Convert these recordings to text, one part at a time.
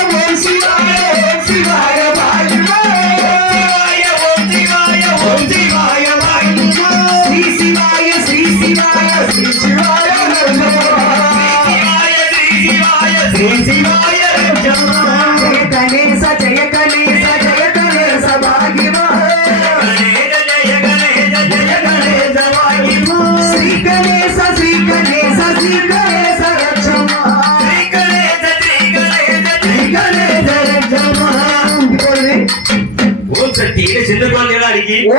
ஓம் சிவாய ஓம் சிவாய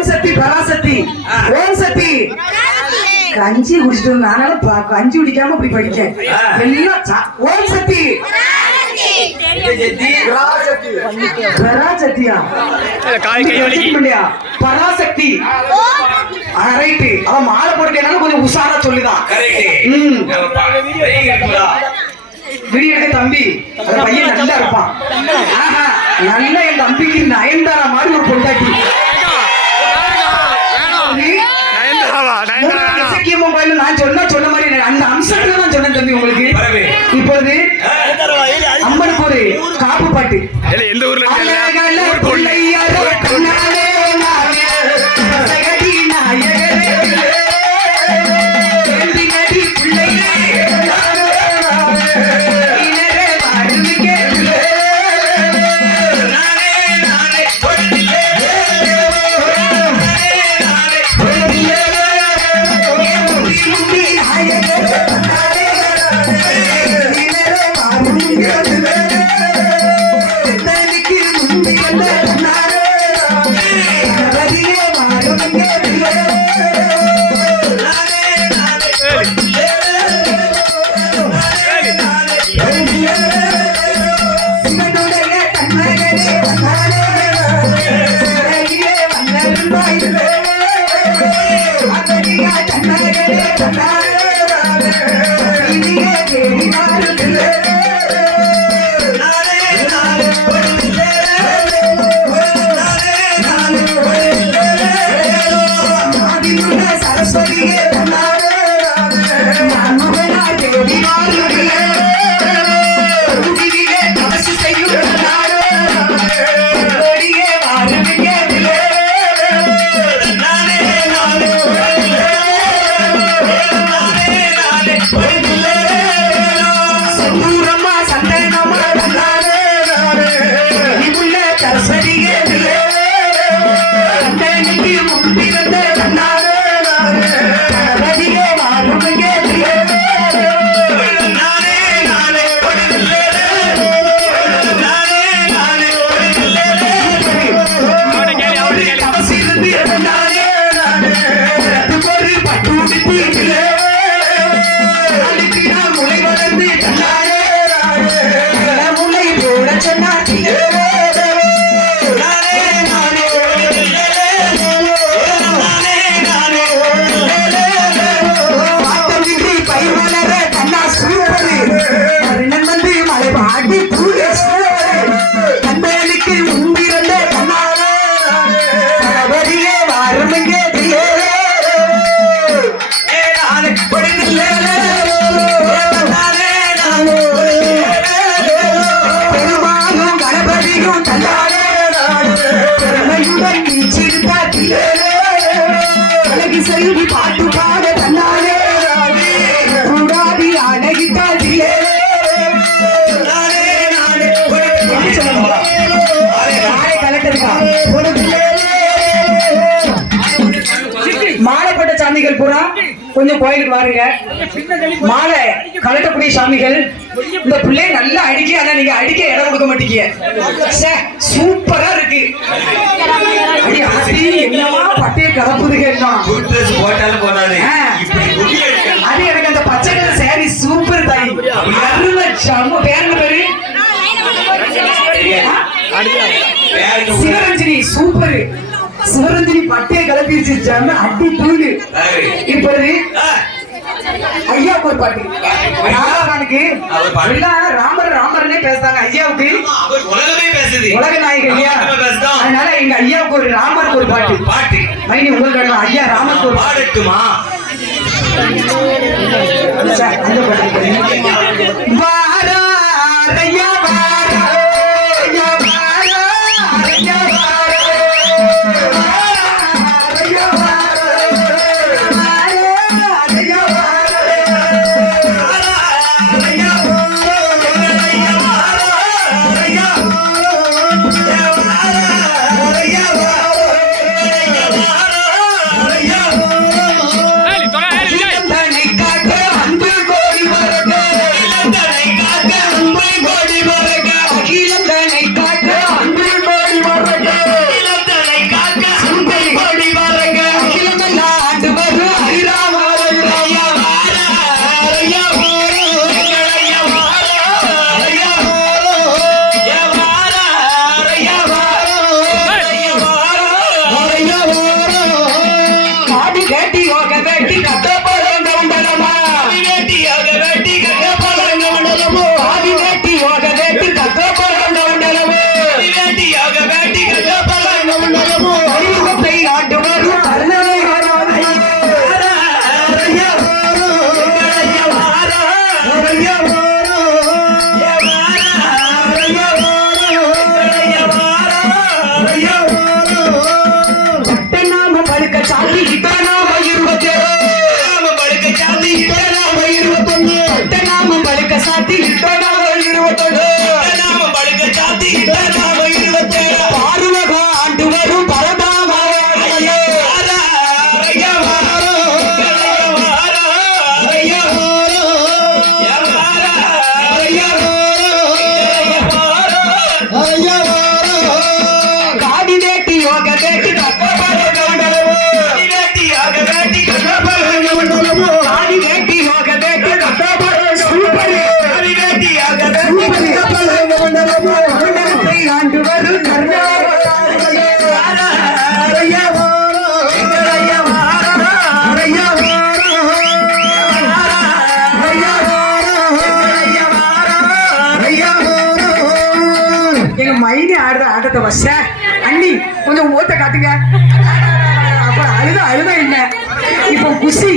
ஓம் சக்தி பராசக்தி. ஓம் சக்தி. கஞ்சி குடிச்சிட்டு ப- கஞ்சி குடிக்காம இப்படி படிச்சேன். ஆ. எல்லாம் ஓம் சக்தி. சக்தி? பராசக்தியா பராசக்தி ரைட்டு அவன் மாலை போட்டுட்டேனாலும் கொஞ்சம் உஷாரா சொல்லுதான் கரெக்ட் ம். நம்ம பா- கை இருக்குதா? விடிய எடுக்க தம்பி அந்த பையன் நல்லா இருப்பான். ஆஹா நல்ல என் தம்பிக்கு நயன்தாரா மாதிரி ஒரு பொண்டாட்டி. மொபைல் நான் சொன்ன சொன்ன மாதிரி அந்த அம்சத்துல நான் சொன்னேன் தம்பி உங்களுக்கு. பரவே. இப்பொழுது அம்மனுக்கு ஒரு காப்பு பாட்டு. எந்த ஊர்ல Bye. Yeah. பூரா கொஞ்சம் கோயிலுக்கு வாருங்க. மாலை கலட்டக்கூடிய சாமிகள் இந்த பிள்ளை நல்லா அடிக்க ஆனா நீங்க அடிக்க இடம் கொடுக்க மாட்டீங்க. சூப்பரா இருக்கு. என்னமா பட்டைய dress போட்டாலும் எடுக்கணும். அது எனக்கு அந்த பச்சை கலர் சாரி சூப்பர் தாய். அருமை செம்ம பேர் பேரு? சிவரஞ்சனி சூப்பர் சிவரஞ்சனி பட்டைய தூளு. சரி. இப்பொழுது ஆ, ஐயாவுக்கு ஒரு பாட்டு. எல்லாம் ராமர் ராமர்னே பேசுறாங்க. ஐயாவுக்கு உலகமே பேசுது. உலக நாயகன் ஐயா. அதனால எங்க ஐயாவுக்கு ஒரு ராமருக்கு ஒரு பாட்டு. பாட்டு. மைனி உங்களுக்கு ஐயா ராமருக்கு ஒரு பாடட்டுமா? சரி, அந்த பாட்டு. ready, Walker, ready. சே அண்ணி கொஞ்சம் ஓத்த காட்டுங்க. அப்ப அழுத அழுத என்ன? இப்போ குசி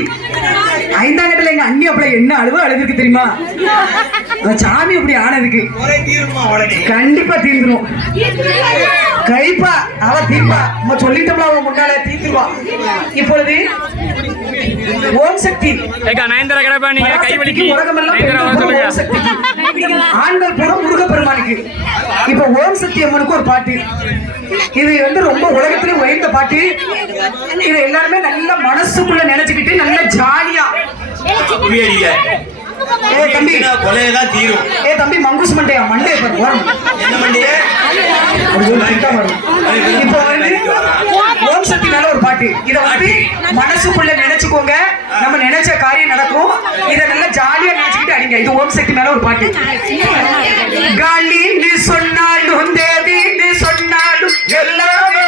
ஐந்தாம் கட்டல எங்க அண்ணி அப்படி என்ன அழுவ அழுதுக்கு தெரியுமா? சாமி அப்படி ஆனதுக்கு. கண்டிப்பா தீர்ந்துடும் கைப்பா அவ தீர்ப்பா. நம்ம சொல்லிட்டோம்ல அவன் முன்னால தீர்த்துருவா. இப்பொழுது ஓம் சக்தி. ஏக்கா நயன்தாரா கிடப்பா நீங்க கை வலிக்கு ஓம் சக்தி ஆண்கள் கூட முருக பெருமானுக்கு இப்ப ஓம் சக்தி அம்மனுக்கு ஒரு பாட்டு. இது வந்து ரொம்ப உலகத்திலே உயர்ந்த பாட்டு. இது எல்லாருமே நல்ல மனசுக்குள்ள நினைச்சுக்கிட்டு நல்ல ஜாலியா. ஏ தம்பி. கொலையதான் தீரும். ஏ தம்பி மங்குஸ் மண்டையா மண்டே பாரு வரும். என்ன மண்டையே? இப்போ வந்து அப்படி இதை வந்து மனசுக்குள்ள நினைச்சுக்கோங்க. நம்ம நினைச்ச காரியம் நடக்கும். இதை நல்லா ஜாலியா நினைச்சுக்கிட்டு அடிங்க. இது ஓம் சக்தி மேல ஒரு பாட்டு. காலின்னு சொன்னாலும் தேவின்னு சொன்னாலும் எல்லாமே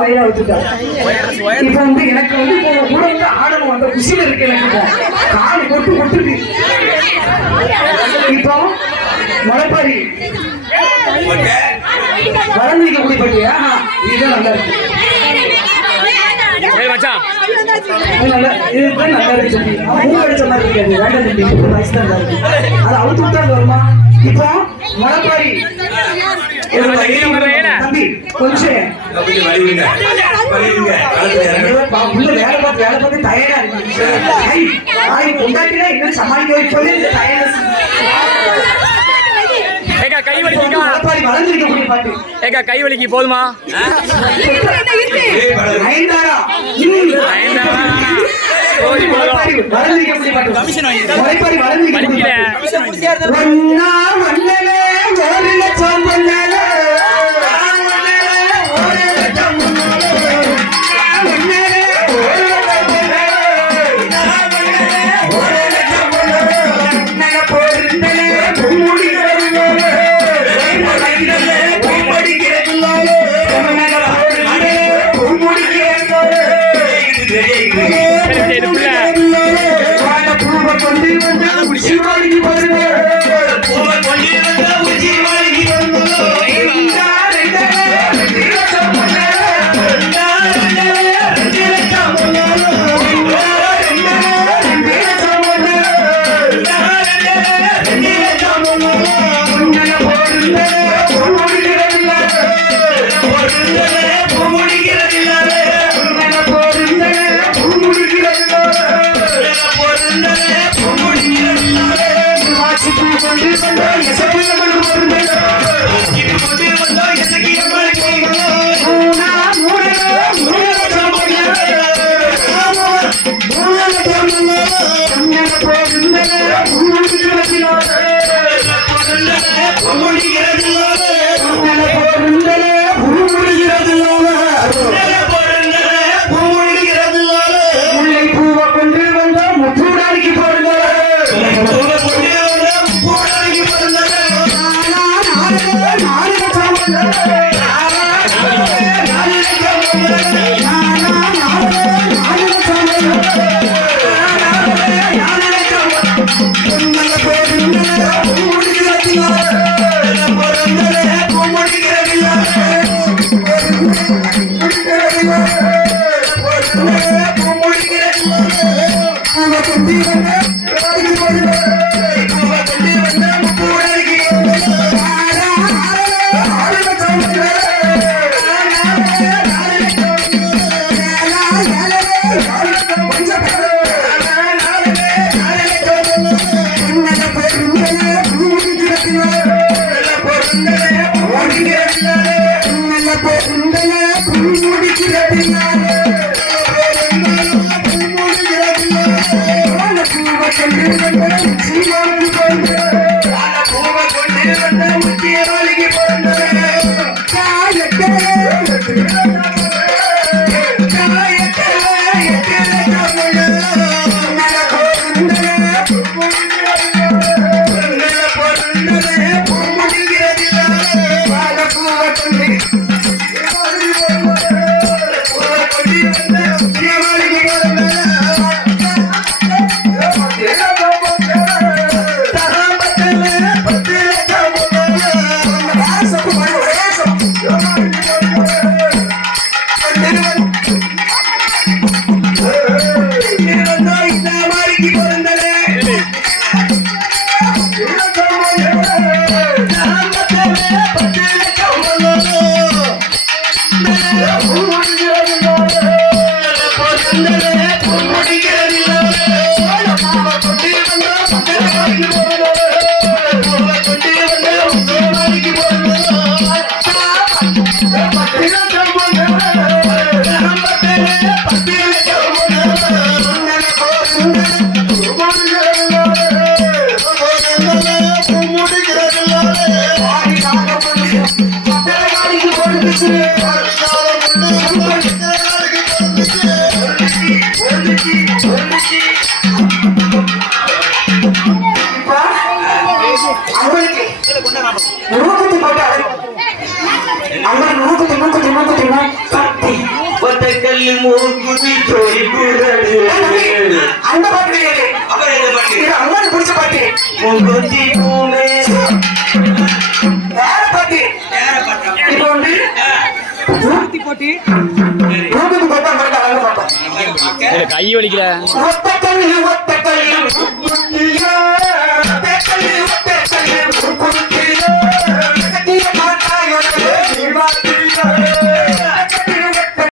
ஒயர் அவுத்து விட்டா இப்போ வந்து எனக்கு வந்து இப்போ கூட வந்து ஆடணும் அந்த குசில இருக்கு எனக்கு கால் கொட்டு கொட்டுருக்கு இப்போ முளைப்பாரி ஓகே. வளர்ந்துருக்க கூடிய பட்டியா இதுதான் நல்லா இருக்கு. இதுதான் நல்லா மூணு அடிச்ச மாதிரி இருக்காது வேண்டாம் அது அவுத்து வருமா? இப்போ முளைப்பாரி தம்பி கொஞ்சம் வேலை பார்த்து வேலை பார்த்து இருக்கு. பொண்டாட்டினா இன்னும் சமாளிக்க வைப்பது கை வலிக்குக்கா பாட்டு ஏக்கா கை வலிக்கு போதுமா. நயன்தாரா. பாட்டு. ஒன்னா ஒரு லட்சம். Ooh. நூக்கத்தி போட்டு அங்கே நூக்கத்தி நூக்கத்தி நூக்கத்தி சக்தி பத்தக்கல்லு மூக்குதி கை வலிக்கிற